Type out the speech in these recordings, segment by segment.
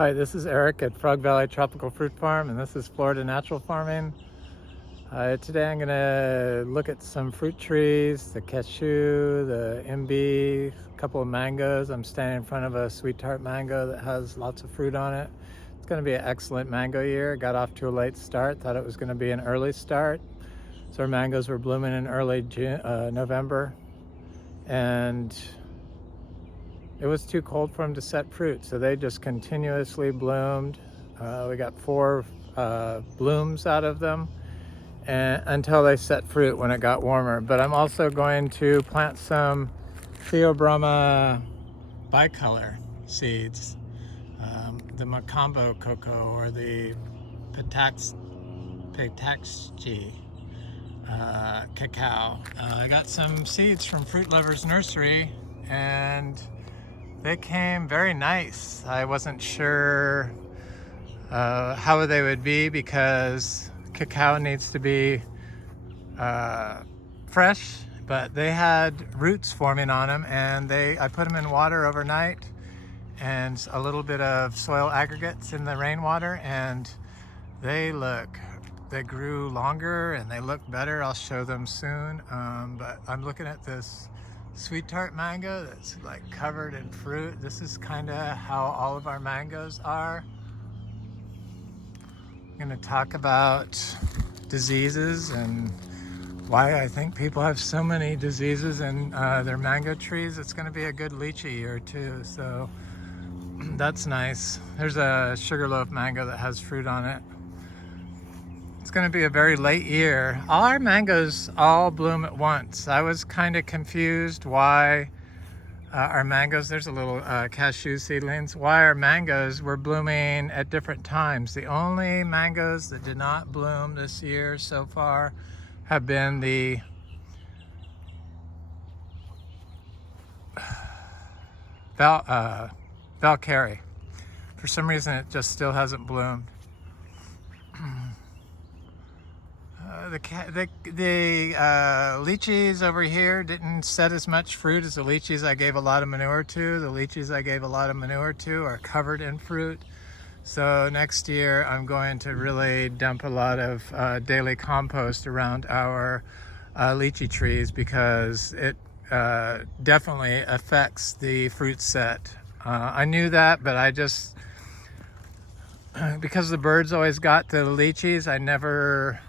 Hi, this is Eric at Frog Valley Tropical Fruit Farm, and this is Florida Natural Farming. Today I'm going to look at some fruit trees, the cashew, the imbe, a couple of mangoes. I'm standing in front of a sweet tart mango that has lots of fruit on it. It's going to be an excellent mango year. Got off to a late start, thought it was going to be an early start. So our mangoes were blooming in early November, and it was too cold for them to set fruit, so they just continuously bloomed. We got 4 blooms out of them until they set fruit when it got warmer. But I'm also going to plant some Theobroma Bicolor seeds, the Macambo cocoa or the Petaxchi cacao. I got some seeds from Fruit Lovers Nursery, and they came very nice. I wasn't sure how they would be because cacao needs to be fresh, but they had roots forming on them, and I put them in water overnight and a little bit of soil aggregates in the rainwater, and they grew longer and they look better. I'll show them soon, but I'm looking at this sweet tart mango that's like covered in fruit. This is kind of how all of our mangoes are. I'm going to talk about diseases and why I think people have so many diseases in their mango trees. It's going to be a good lychee year too, so that's nice. There's a sugarloaf mango that has fruit on it. It's going to be a very late year. All our mangoes all bloom at once. I was kind of confused why our mangoes, there's a little cashew seedlings, why our mangoes were blooming at different times. The only mangoes that did not bloom this year so far have been the Valkyrie. For some reason it just still hasn't bloomed. The lychees over here didn't set as much fruit as the lychees I gave a lot of manure to. The lychees I gave a lot of manure to are covered in fruit. So next year I'm going to really dump a lot of daily compost around our lychee trees because it definitely affects the fruit set. I knew that, but I just, because the birds always got the lychees, I never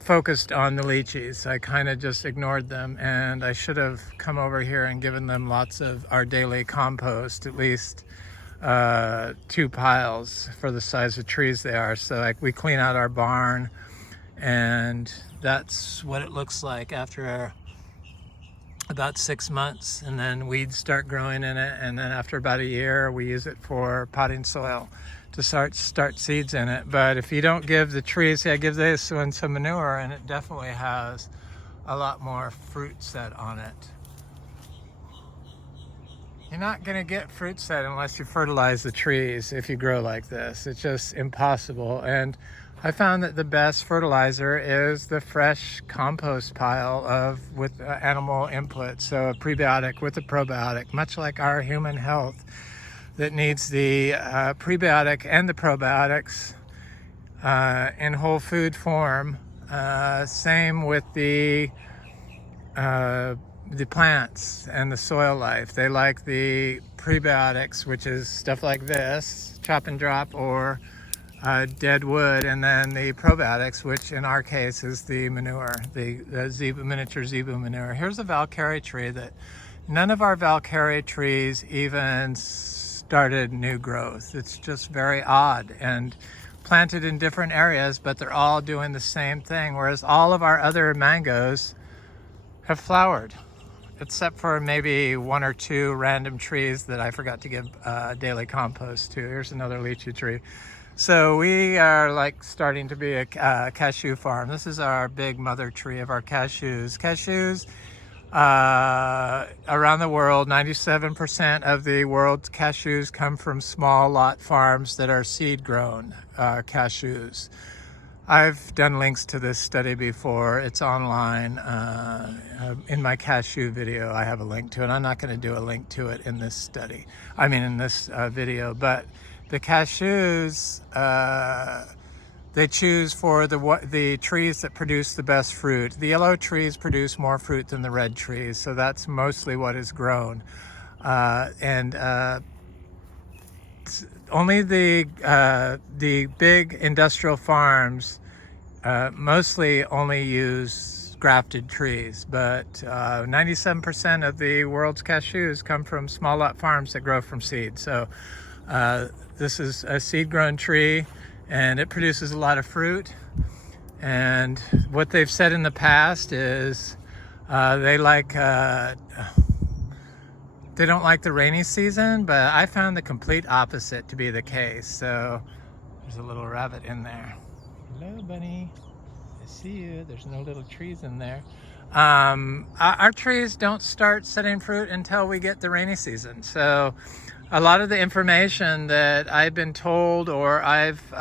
focused on the lychees. I kind of just ignored them, and I should have come over here and given them lots of our daily compost, at least 2 piles for the size of trees they are. So we clean out our barn, and that's what it looks like after about 6 months, and then weeds start growing in it, and then after about a year we use it for potting soil to start seeds in it. But if you don't give the trees, I give this one some manure, and it definitely has a lot more fruit set on it. You're not going to get fruit set unless you fertilize the trees if you grow like this. It's just impossible. And I found that the best fertilizer is the fresh compost pile with animal input. So a prebiotic with a probiotic, much like our human health, that needs the prebiotic and the probiotics in whole food form. Same with the plants and the soil life. They like the prebiotics, which is stuff like this, chop and drop, or dead wood, and then the probiotics, which in our case is the manure, the miniature zebu manure. Here's a Valkyrie tree that none of our Valkyrie trees even started new growth. It's just very odd, and planted in different areas, but they're all doing the same thing, whereas all of our other mangoes have flowered, except for maybe 1 or 2 random trees that I forgot to give daily compost to. Here's another lychee tree. So we are like starting to be a cashew farm. This is our big mother tree of our cashews. Cashews around the world, 97% of the world's cashews come from small lot farms that are seed grown cashews. I've done links to this study before. It's online. In my cashew video, I have a link to it. I'm not going to do a link to it in this study. I mean, in this video. But the cashews, they choose for the trees that produce the best fruit. The yellow trees produce more fruit than the red trees, so that's mostly what is grown. Only the big industrial farms mostly only use grafted trees, but 97% of the world's cashews come from small lot farms that grow from seed. So this is a seed-grown tree, and it produces a lot of fruit. And what they've said in the past is they don't like the rainy season, but I found the complete opposite to be the case. So there's a little rabbit in there. Hello, bunny. I see you. There's no little trees in there. Our trees don't start setting fruit until we get the rainy season. So a lot of the information that I've been told or I've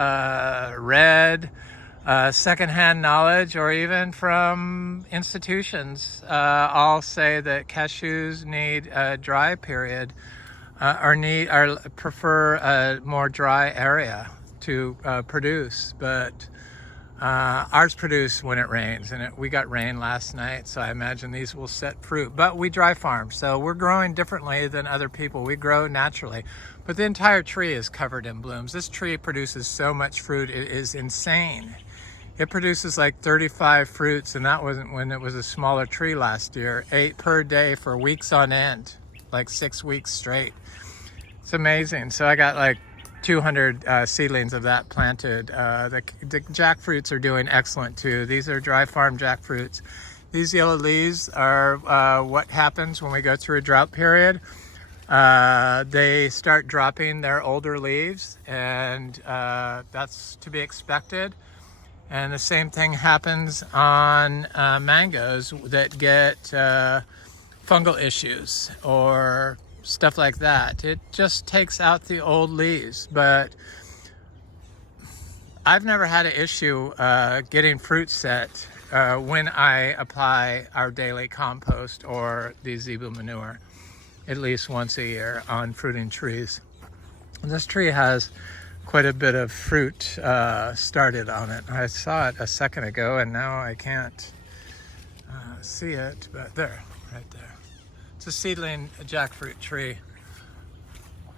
read, secondhand knowledge, or even from institutions, all say that cashews need a dry period or prefer a more dry area to produce. But ours produce when it rains, and we got rain last night, so I imagine these will set fruit. But we dry farm, so we're growing differently than other people. We grow naturally, but the entire tree is covered in blooms. This tree produces so much fruit, it is insane. It produces like 35 fruits, and that wasn't when it was a smaller tree last year. 8 per day for weeks on end, like 6 weeks straight. It's amazing. So I got like 200 seedlings of that planted. The jackfruits are doing excellent too. These are dry farm jackfruits. These yellow leaves are what happens when we go through a drought period. They start dropping their older leaves, and that's to be expected. And the same thing happens on mangoes that get fungal issues or stuff like that. It just takes out the old leaves. But I've never had an issue getting fruit set when I apply our daily compost or the zebu manure at least once a year on fruiting trees. And this tree has quite a bit of fruit started on it. I saw it a second ago, and now I can't see it, but there, right there. It's a seedling jackfruit tree.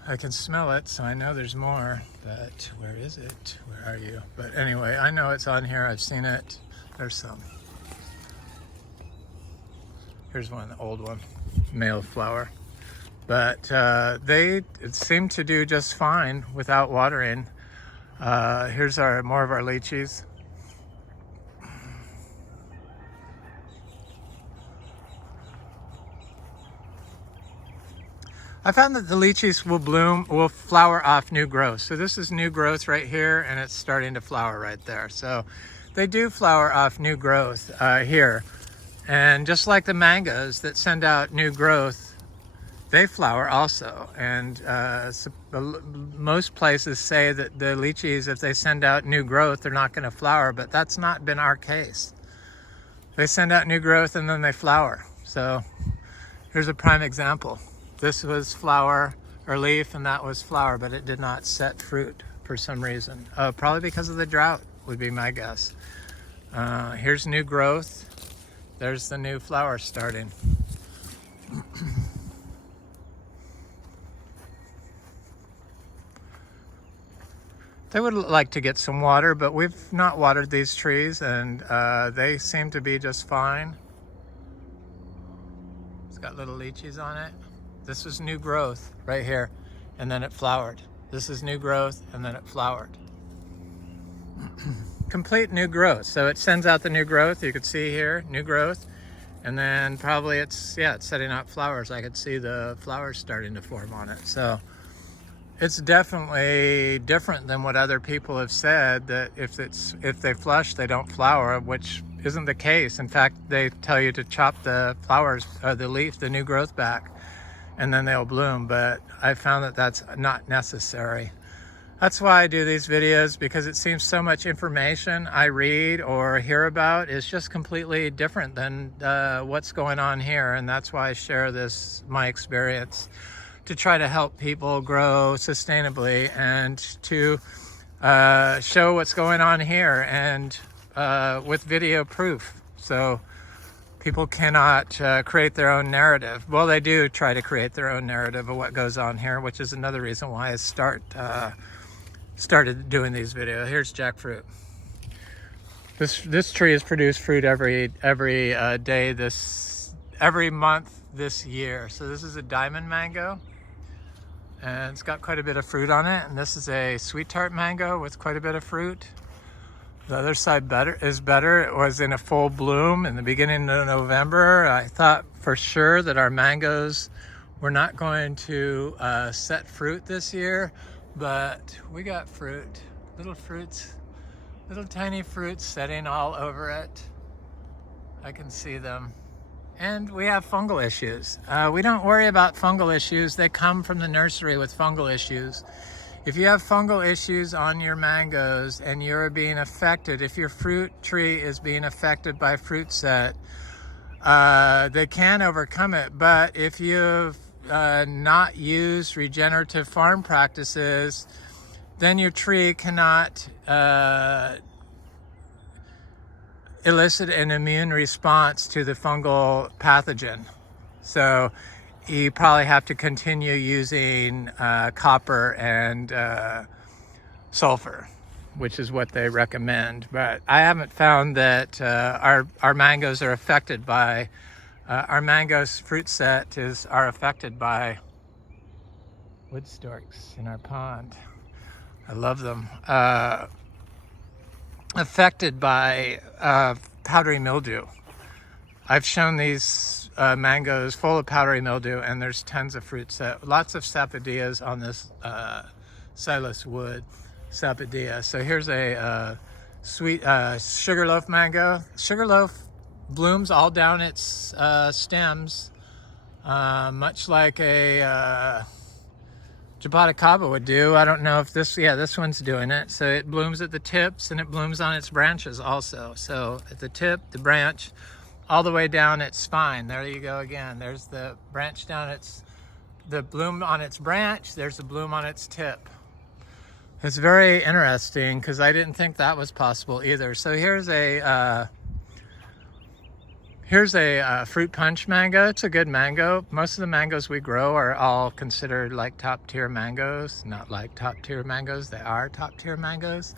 I can smell it, so I know there's more, but where is it? Where are you? But anyway, I know it's on here. I've seen it. There's some. Here's one, the old one, male flower. But they seem to do just fine without watering. Here's more of our lychees. I found that the lychees will flower off new growth. So this is new growth right here, and it's starting to flower right there. So they do flower off new growth here. And just like the mangoes that send out new growth, they flower also. And most places say that the lychees, if they send out new growth, they're not going to flower, but that's not been our case. They send out new growth and then they flower. So here's a prime example. This was flower or leaf, and that was flower, but it did not set fruit for some reason. Probably because of the drought would be my guess. Here's new growth. There's the new flower starting. They would like to get some water, but we've not watered these trees, and they seem to be just fine. It's got little lychees on it. This is new growth right here, and then it flowered. This is new growth, and then it flowered. Complete new growth. So it sends out the new growth. You could see here, new growth. And then probably it's setting out flowers. I could see the flowers starting to form on it. So it's definitely different than what other people have said, that if they flush, they don't flower, which isn't the case. In fact, they tell you to chop the flowers, the leaf, the new growth back, and then they'll bloom. But I found that that's not necessary. That's why I do these videos, because it seems so much information I read or hear about is just completely different than what's going on here. And that's why I share this, my experience, to try to help people grow sustainably and to show what's going on here, and with video proof. So people cannot create their own narrative. Well, they do try to create their own narrative of what goes on here, which is another reason why I started doing these videos. Here's jackfruit. This tree has produced fruit every day every month this year. So this is a diamond mango, and it's got quite a bit of fruit on it. And this is a sweet tart mango with quite a bit of fruit. The other side is better. It was in a full bloom in the beginning of November. I thought for sure that our mangoes were not going to set fruit this year, but we got fruit, little tiny fruits setting all over it. I can see them. And we have fungal issues. We don't worry about fungal issues. They come from the nursery with fungal issues. If you have fungal issues on your mangoes and you're being affected, if your fruit tree is being affected by fruit set, they can overcome it. But if you've not used regenerative farm practices, then your tree cannot elicit an immune response to the fungal pathogen. So you probably have to continue using copper and sulfur, which is what they recommend. But I haven't found that our mangoes are affected by, our mangoes fruit set are affected by wood storks in our pond. I love them. Affected by powdery mildew. I've shown these mangoes full of powdery mildew, and there's tons of fruit set. Lots of sapodillas on this Silas wood sapodilla. So here's a sweet sugarloaf mango. Sugarloaf blooms all down its stems, much like a Jaboticaba would do. I don't know if this one's doing it. So it blooms at the tips and it blooms on its branches also. So at the tip, the branch, all the way down its spine. There you go again. There's the branch down the bloom on its branch. There's the bloom on its tip. It's very interesting because I didn't think that was possible either. So here's a fruit punch mango. It's a good mango. Most of the mangoes we grow are all considered like top tier mangoes. Not like top tier mangoes, they are top tier mangoes.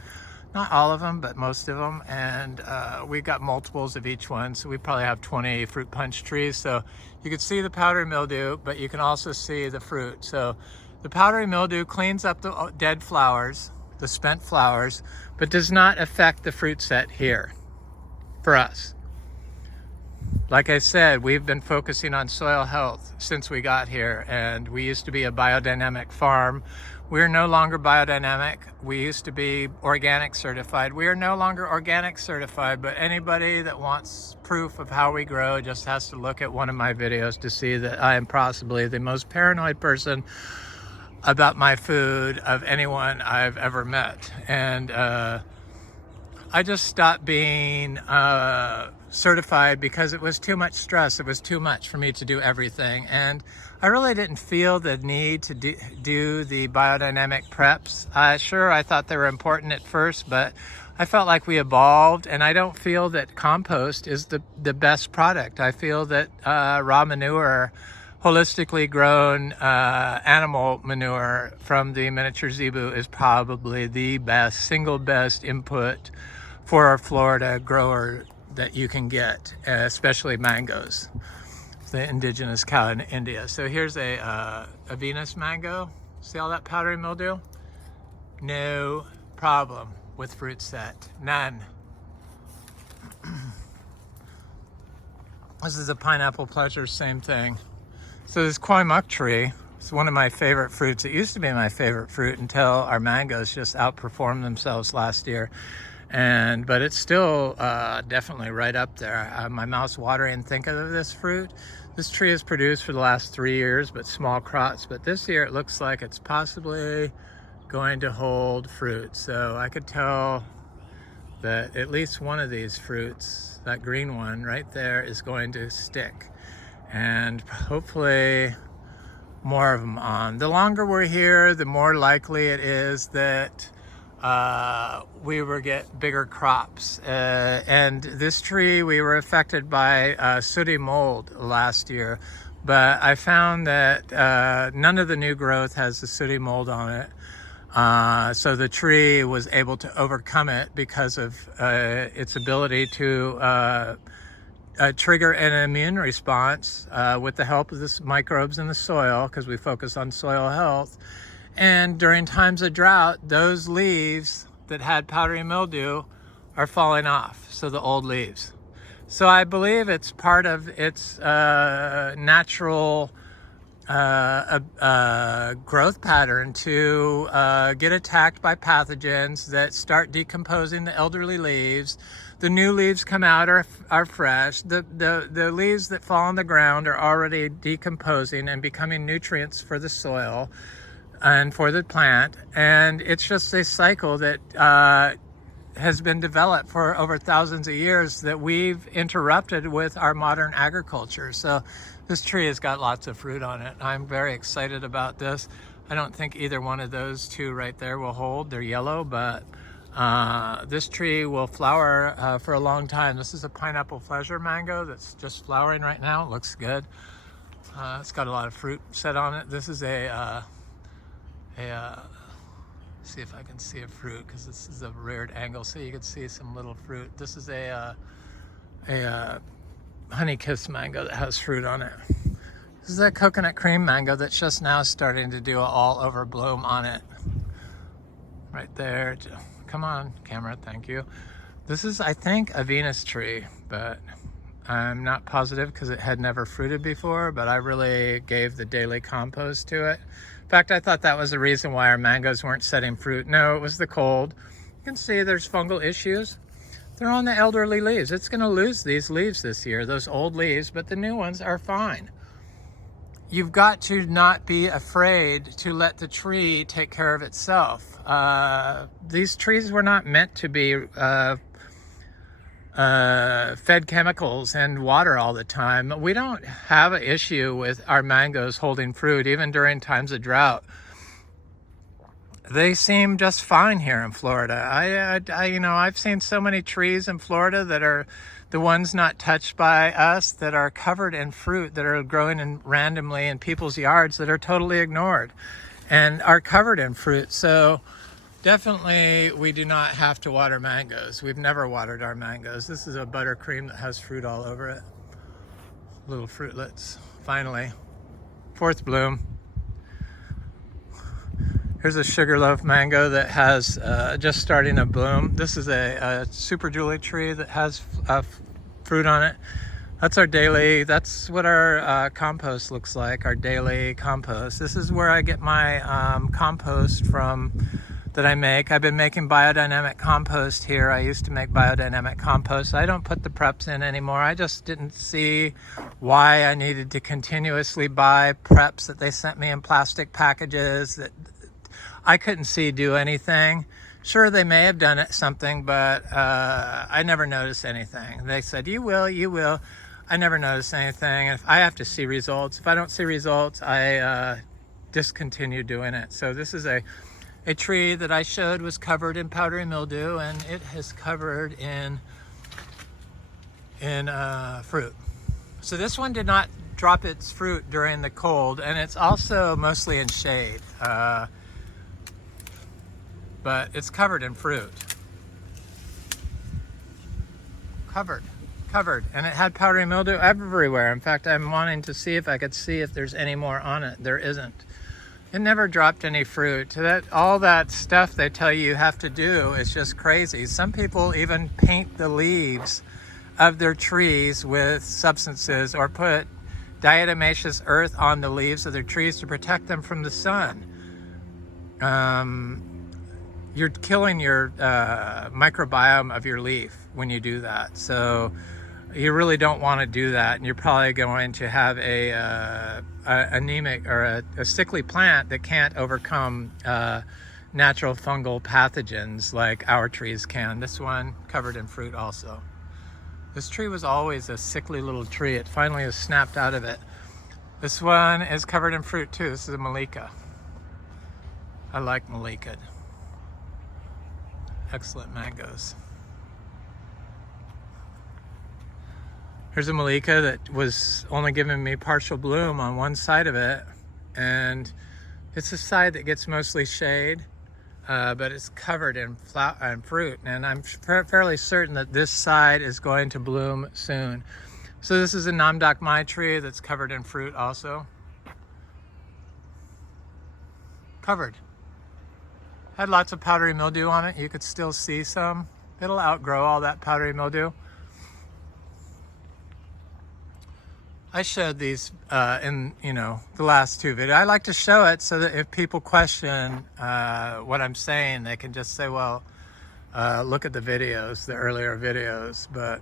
Not all of them, but most of them. And we got multiples of each one. So we probably have 20 fruit punch trees. So you can see the powdery mildew, but you can also see the fruit. So the powdery mildew cleans up the dead flowers, the spent flowers, but does not affect the fruit set here for us. Like I said, we've been focusing on soil health since we got here, and we used to be a biodynamic farm. We're no longer biodynamic. We used to be organic certified. We are no longer organic certified, but anybody that wants proof of how we grow just has to look at one of my videos to see that I am possibly the most paranoid person about my food of anyone I've ever met. And I just stopped being certified because it was too much stress. It was too much for me to do everything. And I really didn't feel the need to do the biodynamic preps. Sure, I thought they were important at first, but I felt like we evolved, and I don't feel that compost is the best product. I feel that raw manure, holistically grown animal manure from the miniature zebu is probably the single best input for a Florida grower that you can get, especially mangoes, the indigenous cow in India. So here's a Venus mango. See all that powdery mildew? No problem with fruit set, none. This is a pineapple pleasure, same thing. So this Kwai Muk tree, it's one of my favorite fruits. It used to be my favorite fruit until our mangoes just outperformed themselves last year. But it's still definitely right up there. My mouth's watering thinking of this fruit. This tree has produced for the last 3 years, but small crops. But this year it looks like it's possibly going to hold fruit. So I could tell that at least one of these fruits, that green one right there, is going to stick. And hopefully more of them on. The longer we're here, the more likely it is that we will get bigger crops. And this tree, we were affected by sooty mold last year, but I found that none of the new growth has the sooty mold on it. So the tree was able to overcome it because of its ability to trigger an immune response with the help of the microbes in the soil, because we focus on soil health. And during times of drought, those leaves that had powdery mildew are falling off, so the old leaves. So I believe it's part of its natural growth pattern to get attacked by pathogens that start decomposing the elderly leaves. The new leaves come out are fresh. The leaves that fall on the ground are already decomposing and becoming nutrients for the soil and for the plant. And it's just a cycle that has been developed for over thousands of years that we've interrupted with our modern agriculture. So this tree has got lots of fruit on it. I'm very excited about this. I don't think either one of those two right there will hold. They're yellow, but this tree will flower for a long time. This is a pineapple pleasure mango that's just flowering right now. It looks good. It's got a lot of fruit set on it. This is see if I can see a fruit, because this is a weird angle so you can see some little fruit. This is a honey-kissed mango that has fruit on it. This is a coconut cream mango that's just now starting to do an all-over bloom on it. Right there. Come on, camera, thank you. This is, I think, a Venus tree, but I'm not positive because it had never fruited before, but I really gave the daily compost to it. In fact, I thought that was the reason why our mangoes weren't setting fruit. No, it was the cold. You can see there's fungal issues. They're on the elderly leaves. It's going to lose these leaves this year, those old leaves, but the new ones are fine. You've got to not be afraid to let the tree take care of itself. These trees were not meant to be fed chemicals and water all the time. We don't have an issue with our mangoes holding fruit, even during times of drought. They seem just fine here in Florida. I've seen so many trees in Florida that are the ones not touched by us that are covered in fruit that are growing randomly in people's yards that are totally ignored and are covered in fruit. So definitely we do not have to water mangoes. We've never watered our mangoes. This is a buttercream that has fruit all over it. Little fruitlets, finally. Fourth bloom. Here's a sugarloaf mango that has just starting to bloom. This is a super Julie tree that has fruit on it. That's our daily, that's what our compost looks like, our daily compost. This is where I get my compost from that I make. I've been making biodynamic compost here. I used to make biodynamic compost. I don't put the preps in anymore. I just didn't see why I needed to continuously buy preps that they sent me in plastic packages that I couldn't see do anything. Sure, they may have done something, but I never noticed anything. They said, you will. I never noticed anything. If I have to see results, if I don't see results, I discontinue doing it. So this is a tree that I showed was covered in powdery mildew, and it has covered in fruit. So this one did not drop its fruit during the cold, and it's also mostly in shade. But it's covered in fruit. Covered, and it had powdery mildew everywhere. In fact, I'm wanting to see if I could see if there's any more on it. There isn't. It never dropped any fruit. All that stuff they tell you have to do is just crazy. Some people even paint the leaves of their trees with substances or put diatomaceous earth on the leaves of their trees to protect them from the sun. You're killing your microbiome of your leaf when you do that. So you really don't want to do that, and you're probably going to have a anemic or a sickly plant that can't overcome natural fungal pathogens like our trees can. This one covered in fruit also. This tree was always a sickly little tree. It finally has snapped out of it. This one is covered in fruit too. This is a Malika. I like Malika. Excellent mangoes. Here's a Malika that was only giving me partial bloom on one side of it, and it's the side that gets mostly shade, but it's covered in fruit, and I'm fairly certain that this side is going to bloom soon. So this is a Namdak Mai tree that's covered in fruit also. Covered. Had lots of powdery mildew on it. You could still see some. It'll outgrow all that powdery mildew. I showed these in the last two videos. I like to show it so that if people question what I'm saying, they can just say, well, look at the videos, the earlier videos. But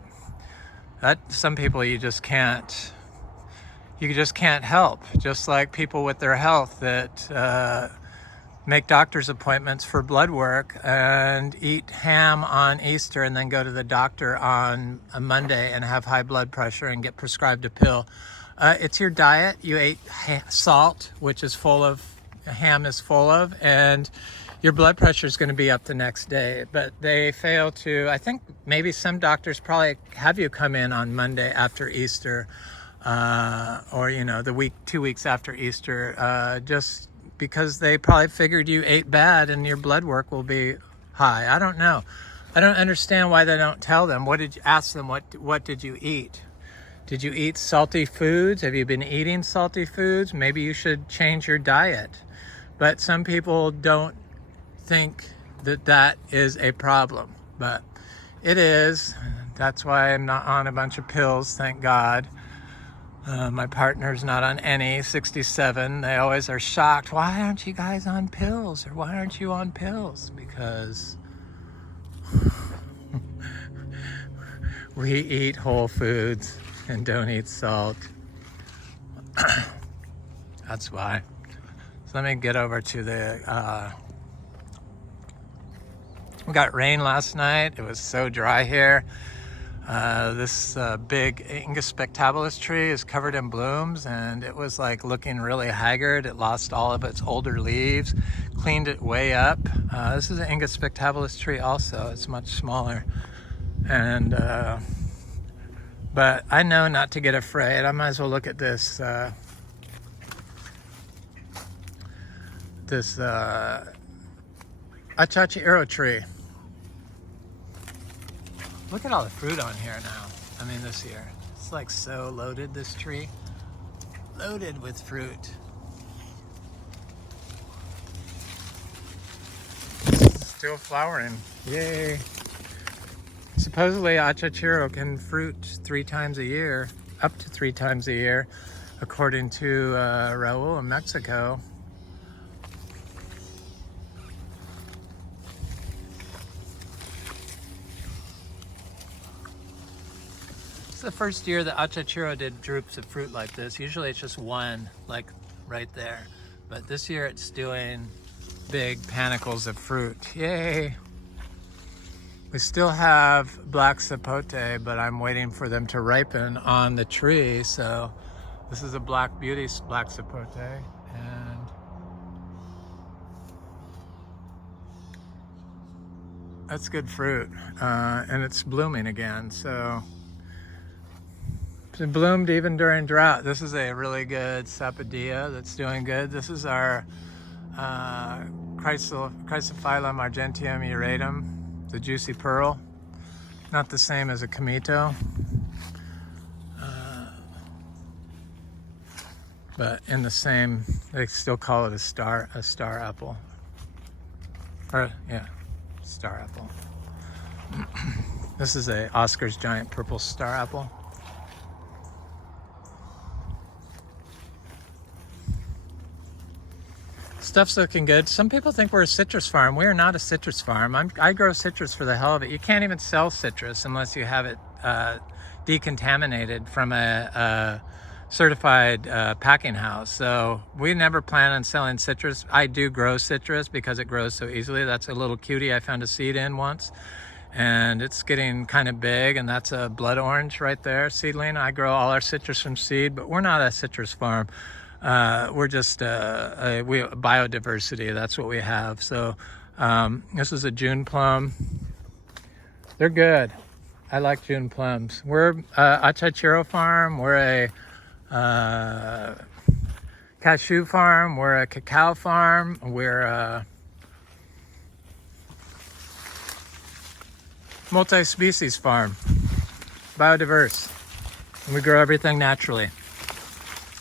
some people you just can't help. Just like people with their health that make doctor's appointments for blood work and eat ham on Easter and then go to the doctor on a Monday and have high blood pressure and get prescribed a pill. It's your diet. You ate salt, which is full of, ham is full of, and your blood pressure is going to be up the next day. But they fail to, I think maybe some doctors probably have you come in on Monday after Easter, or the week, 2 weeks after Easter, just because they probably figured you ate bad and your blood work will be high. I don't know. I don't understand why they don't tell them. Ask them, what did you eat? Did you eat salty foods? Have you been eating salty foods? Maybe you should change your diet. But some people don't think that that is a problem, but it is. That's why I'm not on a bunch of pills, thank God. My partner's not on any, 67. They always are shocked. Why aren't you guys on pills? Or why aren't you on pills? Because we eat whole foods and don't eat salt. That's why. So let me get over to the, we got rain last night. It was so dry here. This big Ingus spectabilis tree is covered in blooms, and it was like looking really haggard. It lost all of its older leaves, cleaned it way up. This is an Ingus spectabilis tree also. It's much smaller. And but I know not to get afraid. I might as well look at this Achachairu tree. Look at all the fruit on here now. I mean, this year. It's like so loaded, this tree. Loaded with fruit. Still flowering. Yay. Supposedly, Achachairu can fruit 3 times a year, up to 3 times a year, according to Raul in Mexico. The first year that Achachairu did drupes of fruit like this. Usually it's just one, like right there. But this year it's doing big panicles of fruit. Yay! We still have black sapote, but I'm waiting for them to ripen on the tree. So this is a black beauty black sapote, and that's good fruit. And it's blooming again, so it bloomed even during drought. This is a really good sapodilla that's doing good. This is our Chrysophyllum argenteum uratum, the juicy pearl. Not the same as a comito, but in the same, they still call it a star apple. Or yeah, star apple. This is a Oscar's giant purple star apple. Stuff's looking good. Some people think we're a citrus farm. We are not a citrus farm. I grow citrus for the hell of it. You can't even sell citrus unless you have it decontaminated from a certified packing house. So we never plan on selling citrus. I do grow citrus because it grows so easily. That's a little cutie I found a seed in once, and it's getting kind of big, and that's a blood orange right there, seedling. I grow all our citrus from seed, but we're not a citrus farm. We're just biodiversity. That's what we have. So this is a June plum. They're good. I like June plums. We're Achachairu farm. We're a cashew farm. We're a cacao farm. We're a multi-species farm, biodiverse. And we grow everything naturally.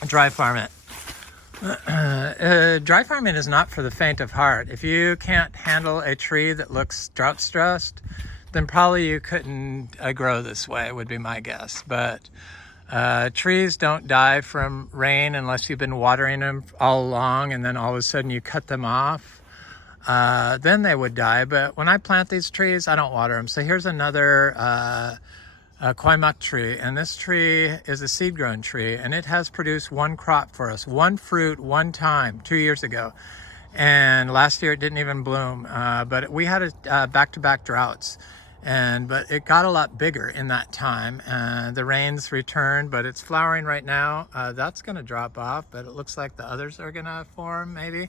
Dry farm it. Dry farming is not for the faint of heart. If you can't handle a tree that looks drought stressed, then probably you couldn't grow this way, would be my guess. But trees don't die from rain unless you've been watering them all along, and then all of a sudden you cut them off. Then they would die. But when I plant these trees, I don't water them. So here's another Kwai Muk tree, and this tree is a seed-grown tree, and it has produced one crop for us, one fruit, one time, 2 years ago. And last year it didn't even bloom, but we had a back-to-back droughts, but it got a lot bigger in that time. The rains returned, but it's flowering right now. That's going to drop off, but it looks like the others are going to form, maybe.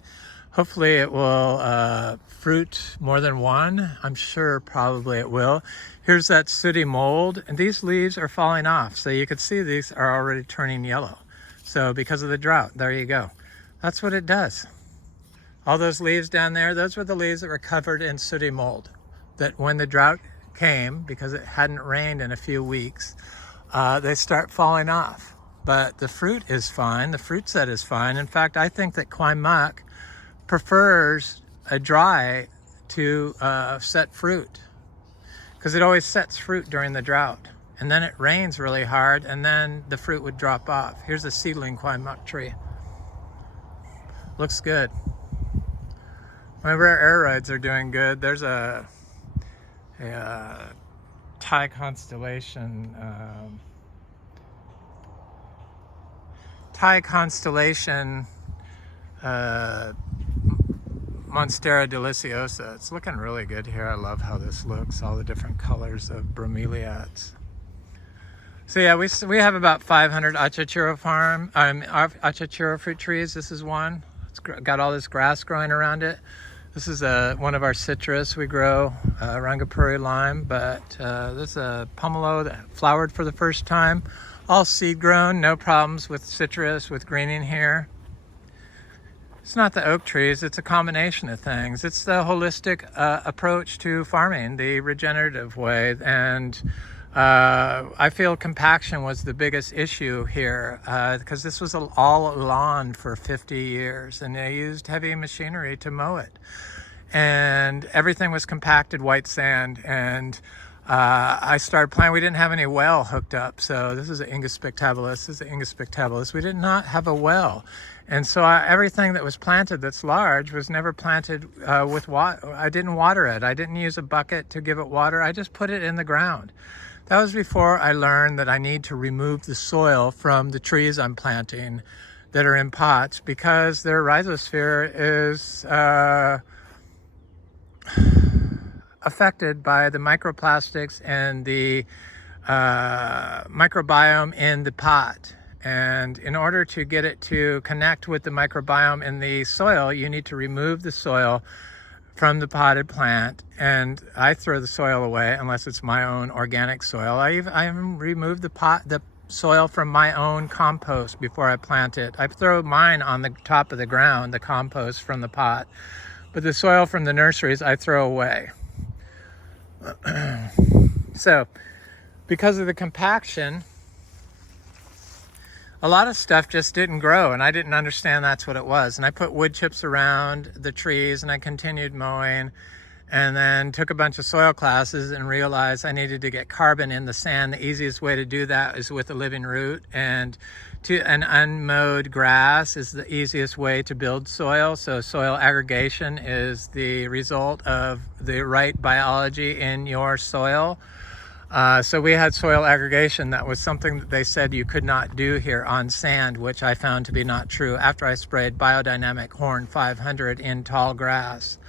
Hopefully it will fruit more than one. I'm sure probably it will. Here's that sooty mold, and these leaves are falling off. So you can see these are already turning yellow. So because of the drought, there you go. That's what it does. All those leaves down there, those were the leaves that were covered in sooty mold. That when the drought came, because it hadn't rained in a few weeks, they start falling off. But the fruit is fine. The fruit set is fine. In fact, I think that Kwai Muk prefers a dry to set fruit, because it always sets fruit during the drought, and then it rains really hard, and then the fruit would drop off. Here's a seedling Kwai Muk tree. Looks good. My rare aroids are doing good. There's a Thai constellation Monstera deliciosa. It's looking really good here. I love how this looks, all the different colors of bromeliads. So yeah, we have about 500 Achachairu fruit trees. This is one. It's got all this grass growing around it. This is one of our citrus we grow, Rangapuri lime, but this is a pomelo that flowered for the first time. All seed grown, no problems with citrus, with greening here. It's not the oak trees, it's a combination of things. It's the holistic approach to farming, the regenerative way. And I feel compaction was the biggest issue here, because this was all lawn for 50 years, and they used heavy machinery to mow it. And everything was compacted white sand, and I started planting. We didn't have any well hooked up. So this is an Ingus spectabilis. This is an Ingus spectabilis. We did not have a well. And so everything that was planted that's large was never planted with water. I didn't water it. I didn't use a bucket to give it water. I just put it in the ground. That was before I learned that I need to remove the soil from the trees I'm planting that are in pots, because their rhizosphere is affected by the microplastics and the microbiome in the pot. And in order to get it to connect with the microbiome in the soil, you need to remove the soil from the potted plant. And I throw the soil away unless it's my own organic soil. I even remove the soil from my own compost before I plant it. I throw mine on the top of the ground, the compost from the pot. But the soil from the nurseries I throw away. So, because of the compaction, a lot of stuff just didn't grow, and I didn't understand that's what it was. And I put wood chips around the trees, and I continued mowing, and then took a bunch of soil classes and realized I needed to get carbon in the sand. The easiest way to do that is with a living root, and an unmowed grass is the easiest way to build soil. So soil aggregation is the result of the right biology in your soil. So we had soil aggregation. That was something that they said you could not do here on sand, which I found to be not true. After I sprayed Biodynamic Horn 500 in tall grass,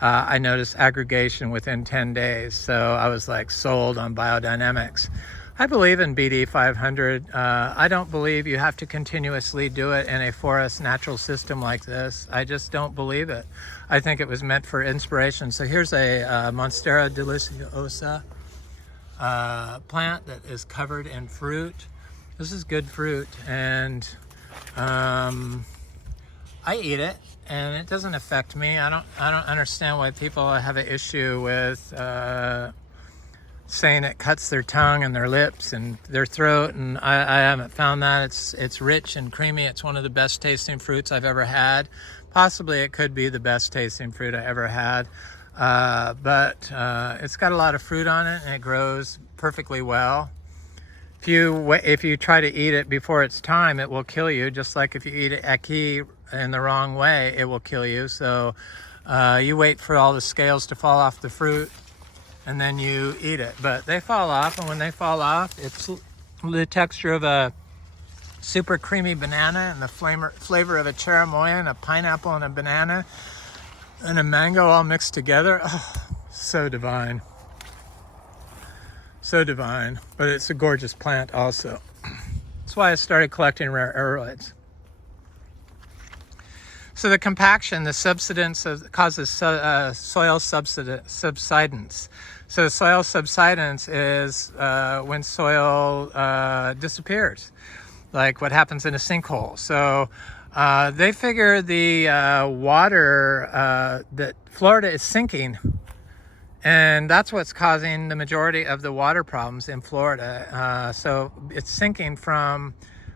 I noticed aggregation within 10 days. So I was like sold on biodynamics. I believe in BD 500. I don't believe you have to continuously do it in a forest natural system like this. I just don't believe it. I think it was meant for inspiration. So here's a Monstera deliciosa plant that is covered in fruit. This is good fruit, and I eat it, and it doesn't affect me. I don't understand why people have an issue with saying it cuts their tongue and their lips and their throat, and I haven't found that. It's rich and creamy. It's one of the best tasting fruits I've ever had. Possibly it could be the best tasting fruit I ever had. But it's got a lot of fruit on it, and it grows perfectly well. If you try to eat it before it's time, it will kill you. Just like if you eat ackee in the wrong way, it will kill you. So you wait for all the scales to fall off the fruit, and then you eat it. But they fall off, and when they fall off, it's the texture of a super creamy banana and the flavor of a cherimoya and a pineapple and a banana and a mango all mixed together. Oh, so divine. So divine. But it's a gorgeous plant also. That's why I started collecting rare aeroids. So the compaction, the subsidence causes soil subsidence. So soil subsidence is when soil disappears, like what happens in a sinkhole. So they figure the water that Florida is sinking, and that's what's causing the majority of the water problems in Florida. So it's sinking from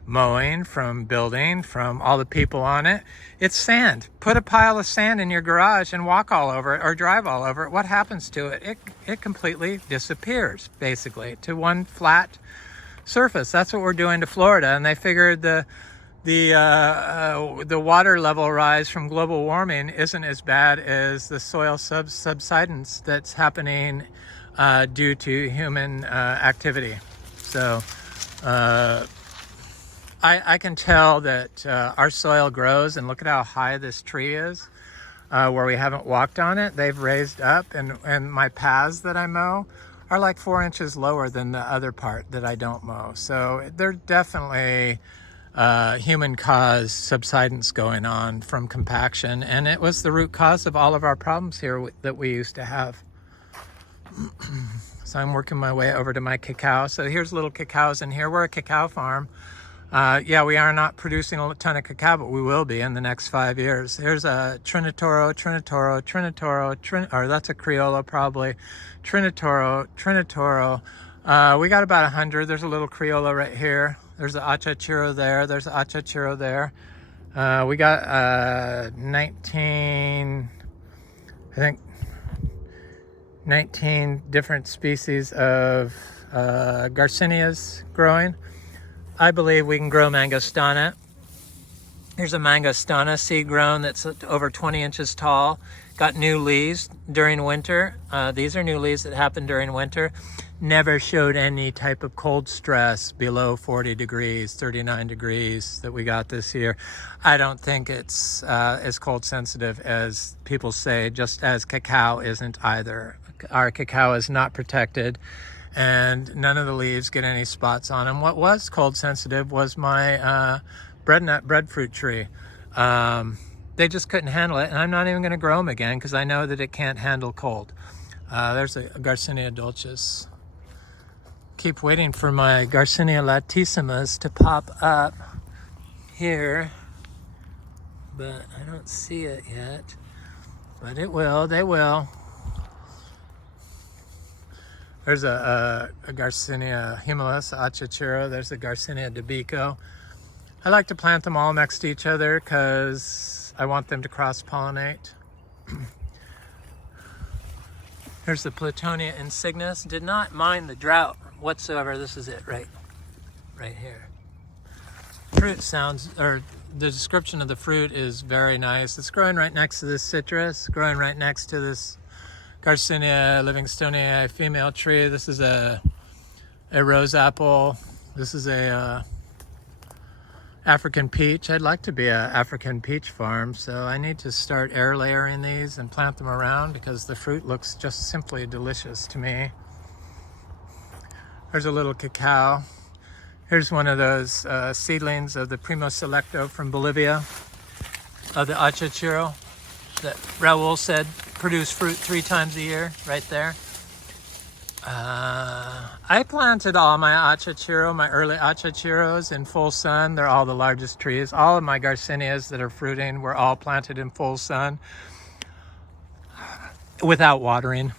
mowing, from building, from all the people on it. It's sand. Put a pile of sand in your garage and walk all over it or drive all over it. What happens to it? It completely disappears, basically, to one flat surface. That's what we're doing to Florida, and they figured the water level rise from global warming isn't as bad as the soil subsidence that's happening due to human activity. So I can tell that our soil grows, and look at how high this tree is where we haven't walked on it. They've raised up, and my paths that I mow are like 4 inches lower than the other part that I don't mow. So they're definitely human-caused subsidence going on from compaction, and it was the root cause of all of our problems here that we used to have. So I'm working my way over to my cacao. So here's little cacaos in here. We're a cacao farm. Yeah, we are not producing a ton of cacao, but we will be in the next 5 years. Here's a Trinitoro, or that's a Criollo probably. Trinitoro. We got about 100. There's a little Criollo right here. There's an Achachairu there. There's an Achachairu there. We got 19 different species of Garcinias growing. I believe we can grow mangostana. Here's a mangostana seed grown that's over 20 inches tall. Got new leaves during winter. These are new leaves that happen during winter. Never showed any type of cold stress below 40 degrees, 39 degrees that we got this year. I don't think it's as cold sensitive as people say, just as cacao isn't either. Our cacao is not protected, and none of the leaves get any spots on them. What was cold sensitive was my breadfruit tree. They just couldn't handle it, and I'm not even going to grow them again because I know that it can't handle cold. There's a Garcinia dulcis. Keep waiting for my Garcinia latissimas to pop up here, but I don't see it yet. But it will, they will. There's a Garcinia humilis, Achachairu. There's a Garcinia debico. I like to plant them all next to each other because I want them to cross-pollinate. Here's the Platonia insignis. Did not mind the drought whatsoever. This is it right here. Fruit sounds, or the description of the fruit is very nice. It's growing right next to this citrus, growing right next to this Garcinia livingstonia female tree. This is a a rose apple. This is a African peach. I'd like to be an African peach farm, so I need to start air layering these and plant them around because the fruit looks just simply delicious to me. There's a little cacao. Here's one of those seedlings of the Primo Selecto from Bolivia, of the Achachairu that Raul said produce fruit 3 times a year, right there. I planted all my Achachairu, my early Achachairus, in full sun. They're all the largest trees. All of my Garcinias that are fruiting were all planted in full sun without watering.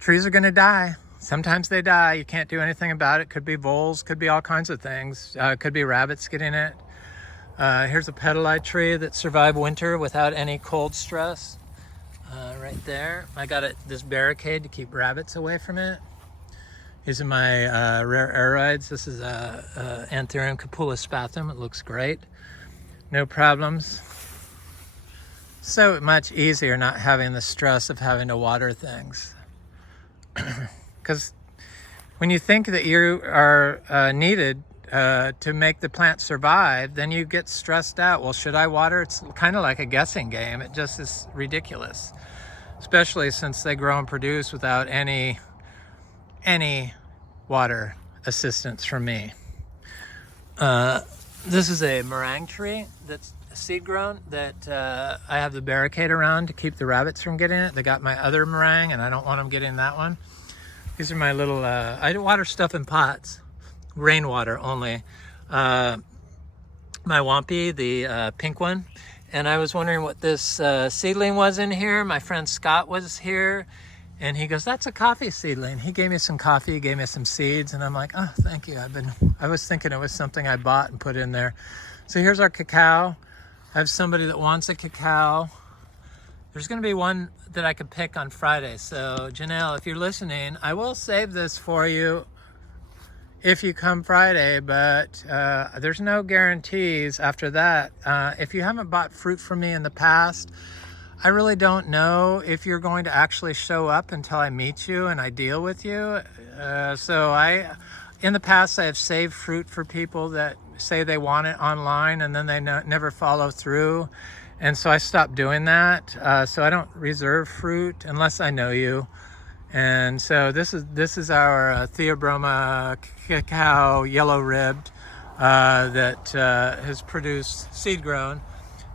Trees are gonna die. Sometimes they die. You can't do anything about it. Could be voles, could be all kinds of things. Could be rabbits getting it. Here's a petalite tree that survived winter without any cold stress. Right there. I got this barricade to keep rabbits away from it. These are my rare aerides. This is Anthurium capulospathum. It looks great. No problems. So much easier not having the stress of having to water things. Because when you think that you are needed to make the plant survive, then you get stressed out. Well, should I water? It's kind of like a guessing game. It just is ridiculous, especially since they grow and produce without any water assistance from me. This is a meringue tree that's seed grown that I have the barricade around to keep the rabbits from getting it. They got my other meringue and I don't want them getting that one. These are my little, I water stuff in pots, rainwater only. My Wampy, the pink one. And I was wondering what this seedling was in here. My friend Scott was here and he goes, that's a coffee seedling. He gave me some coffee, gave me some seeds, and I'm like, oh, thank you. I was thinking it was something I bought and put in there. So here's our cacao. I have somebody that wants a cacao. There's gonna be one that I could pick on Friday. So Janelle, if you're listening, I will save this for you if you come Friday, but there's no guarantees after that. If you haven't bought fruit from me in the past, I really don't know if you're going to actually show up until I meet you and I deal with you. In the past, I have saved fruit for people that say they want it online and then they never follow through. And so I stopped doing that. So I don't reserve fruit unless I know you. And so this is our Theobroma Cacao yellow ribbed that has produced seed grown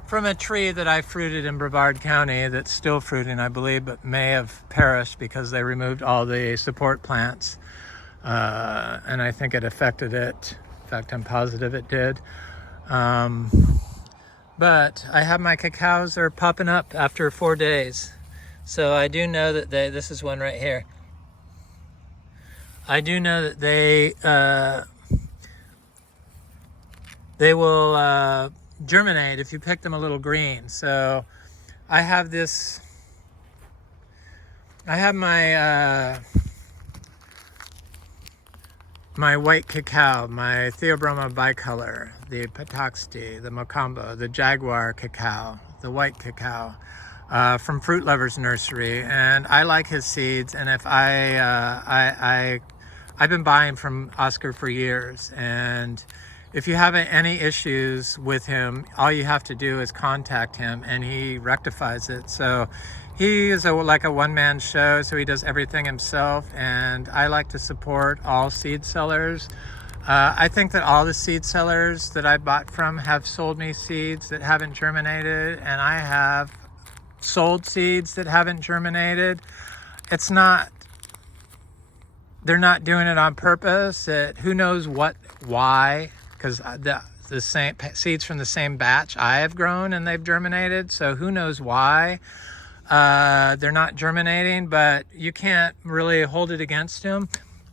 from a tree that I fruited in Brevard County that's still fruiting, I believe, but may have perished because they removed all the support plants. And I think it affected it. In fact, I'm positive it did. But I have my cacaos that are popping up after 4 days. So I do know that this is one right here. I do know that they will germinate if you pick them a little green. So I have my my white cacao, my Theobroma Bicolor, the Pataxti, the Mocambo, the Jaguar cacao, the white cacao from Fruit Lovers Nursery, and I like his seeds. And if I've been buying from Oscar for years, and if you have any issues with him, all you have to do is contact him and he rectifies it. So he is like a one-man show, so he does everything himself, and I like to support all seed sellers. I think that all the seed sellers that I bought from have sold me seeds that haven't germinated, and I have sold seeds that haven't germinated. They're not doing it on purpose. Who knows why? Because the same seeds from the same batch I have grown and they've germinated. So who knows why they're not germinating? But you can't really hold it against them.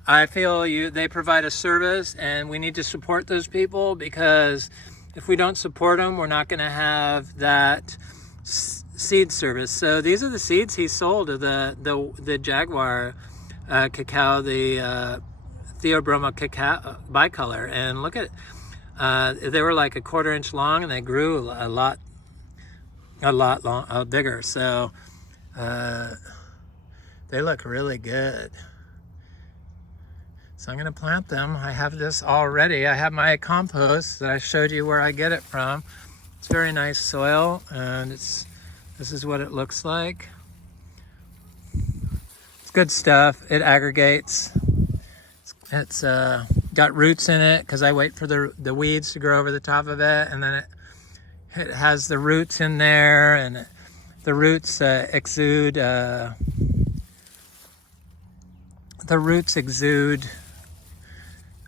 I feel they provide a service, and we need to support those people, because if we don't support them, we're not going to have that seed service. So these are the seeds he sold of the Jaguar cacao, the Theobroma Cacao Bicolor, and look at they were like a 1/4 inch long, and they grew a lot bigger. So They look really good. So I'm gonna plant them. I have this all ready. I have my compost that I showed you where I get it from. It's very nice soil, and this is what it looks like. It's good stuff. It aggregates. It's got roots in it because I wait for the weeds to grow over the top of it, and then it has the roots in there, and the roots exude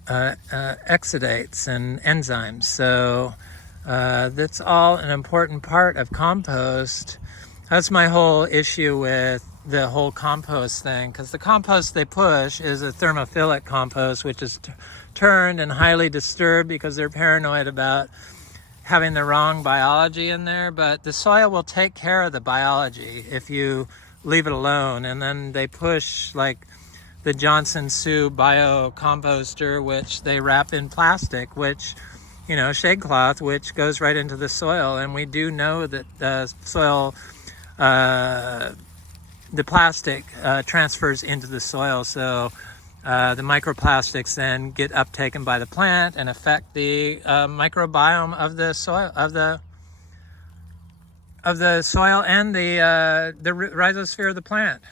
exudates and enzymes. So that's all an important part of compost. That's my whole issue with the whole compost thing, because the compost they push is a thermophilic compost, which is turned and highly disturbed because they're paranoid about having the wrong biology in there. But the soil will take care of the biology if you leave it alone. And then they push like the Johnson Sioux bio composter, which they wrap in plastic, which, you know, shade cloth, which goes right into the soil. And we do know that the soil, the plastic transfers into the soil. So the microplastics then get uptaken by the plant and affect the microbiome of the soil, of the soil and the rhizosphere of the plant.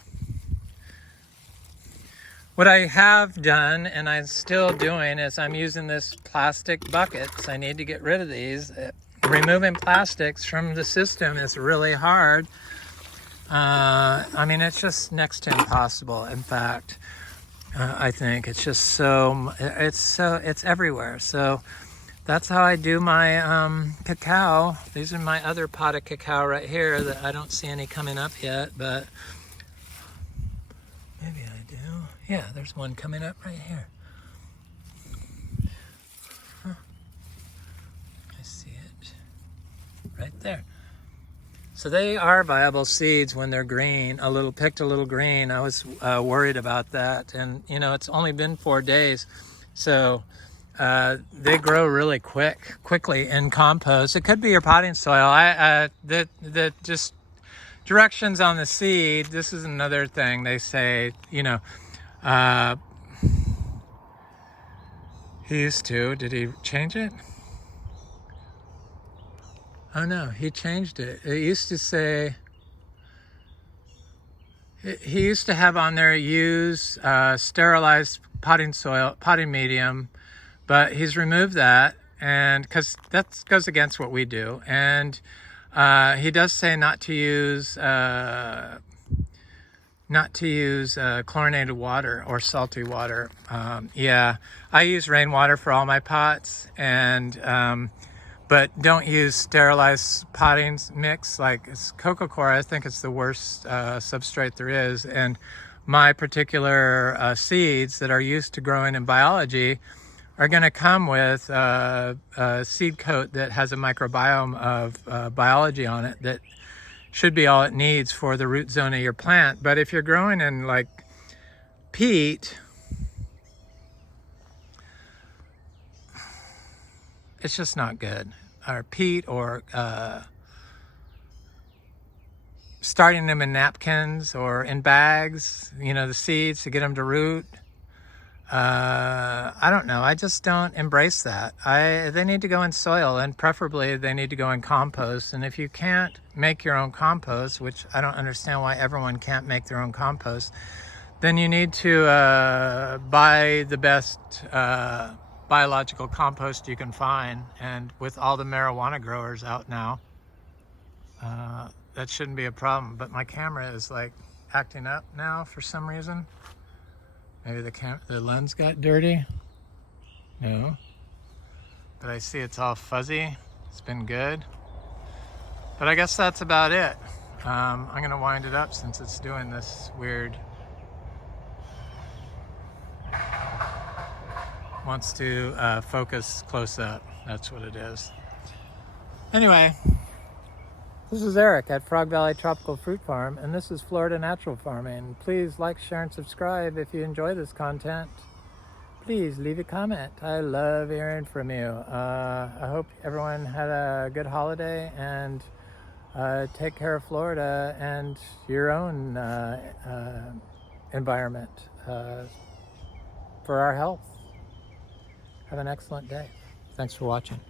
What I have done, and I'm still doing, is I'm using this plastic buckets. I need to get rid of these. Removing plastics from the system is really hard. I mean, it's just next to impossible. In fact, I think it's just it's everywhere. So that's how I do my cacao. These are my other pot of cacao right here that I don't see any coming up yet, but maybe I do. Yeah, there's one coming up right here. Huh. I see it right there. So they are viable seeds when they're green, picked a little green. I was worried about that, and you know, it's only been 4 days, so they grow really quickly in compost. It could be your potting soil. The just directions on the seed. This is another thing they say. You know, he used to. Did he change it? Oh no, he changed it. It used to say, he used to have on there, use sterilized potting medium, but he's removed that, and because that goes against what we do. And he does say not to use chlorinated water or salty water. Yeah, I use rainwater for all my pots, and but don't use sterilized potting mix. Like it's coco coir, I think it's the worst substrate there is. And my particular seeds that are used to growing in biology are going to come with a seed coat that has a microbiome of biology on it that should be all it needs for the root zone of your plant. But if you're growing in like peat, it's just not good. Or peat, or starting them in napkins or in bags, you know, the seeds to get them to root. I don't know. I just don't embrace that. They need to go in soil, and preferably they need to go in compost. And if you can't make your own compost, which I don't understand why everyone can't make their own compost, then you need to buy the best biological compost you can find. And with all the marijuana growers out now, that shouldn't be a problem. But my camera is like acting up now for some reason. Maybe the lens got dirty. No, but I see it's all fuzzy. It's been good, but I guess that's about it. I'm gonna wind it up since it's doing this weird, wants to focus close up. That's what it is. Anyway, this is Eric at Frog Valley Tropical Fruit Farm, and this is Florida Natural Farming. Please like, share, and subscribe if you enjoy this content. Please leave a comment. I love hearing from you. I hope everyone had a good holiday, and take care of Florida and your own environment for our health. Have an excellent day. Thanks for watching.